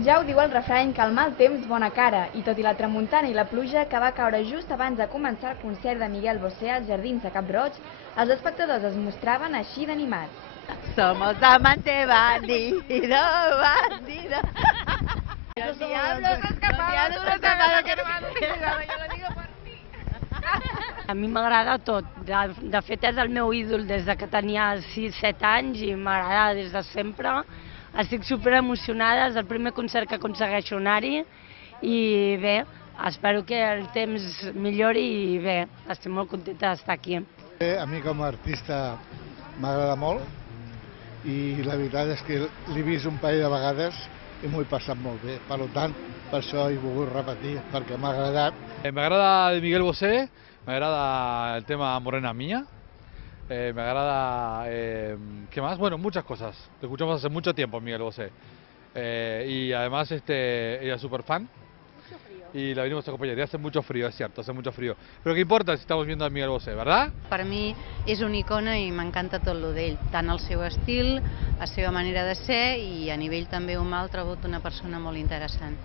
Ja ho diu el refrany que el mal temps bona cara, i tot i la tramuntana i la pluja que va caure just abans de començar el concert de Miguel Bosé als Jardins de Cap-roig, els espectadors es mostraven així d'animats. Somos amante bandido, bandido. Los diablos escapados, que no van a yo lo digo por ti. A mi m'agrada tot. De fet, és el meu ídol des de que tenia 6-7 anys i m'agrada des de sempre. Estic super emocionada, és el primer concert que aconsegueixo anar-hi i bé, espero que el temps millori i bé, estic molt contenta d'estar aquí. A mi com a artista m'agrada molt i la veritat és que l'he vist un parell de vegades i m'ho he passat molt bé. Per tant, per això he volgut repetir, perquè m'ha agradat. Me agrada de Miguel Bosé, me agrada el tema Morena Mía, me agrada, ¿qué más? Bueno, muchas cosas. Lo escuchamos hace mucho tiempo, Miguel Bosé. Y además ella es súper fan. Y la venimos a acompañar. Y hace mucho frío, es cierto, hace mucho frío. Pero ¿qué importa si estamos viendo a Miguel Bosé, verdad? Per mi és una icona i m'encanta tot lo d'ell, tant el seu estil, la seva manera de ser i a nivell també humà el trobo una persona molt interessant.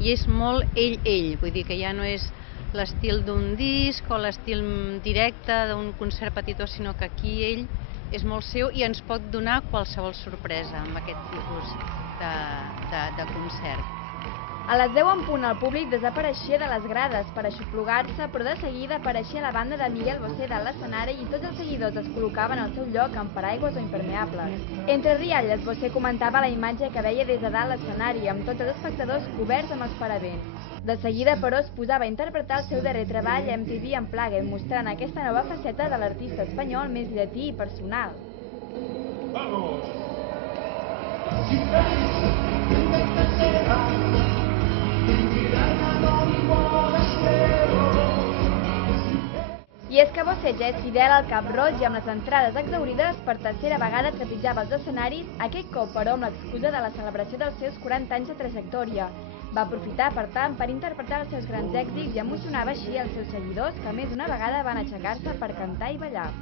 I és molt ell, vull dir que ja no és l'estil d'un disc o l'estil directe d'un concert petitó, sinó que aquí ell és molt seu i ens pot donar qualsevol sorpresa amb aquest tipus de concert. A les 10 en punt el públic desapareixia de les grades per aixoplugar-se, però de seguida apareixia la banda de Miguel Bosé de l'escenari i tots els seguidors es col·locaven al seu lloc amb paraigües o impermeables. Entre rialles, Bosé comentava la imatge que veia des de dalt l'escenari, amb tots els espectadors coberts amb els paravents. De seguida, però, es posava a interpretar el seu darrer treball MTV Unplugged, mostrant aquesta nova faceta de l'artista espanyol més llatí i personal. I és que Bosé ja és fidel al Cap-roig i amb les entrades exhaurides per tercera vegada trepitjava els escenaris, aquest cop però amb l'excusa de la celebració dels seus 40 anys de trajectòria. Va aprofitar, per tant, per interpretar els seus grans èxits i emocionava així els seus seguidors que més d'una vegada van aixecar-se per cantar i ballar.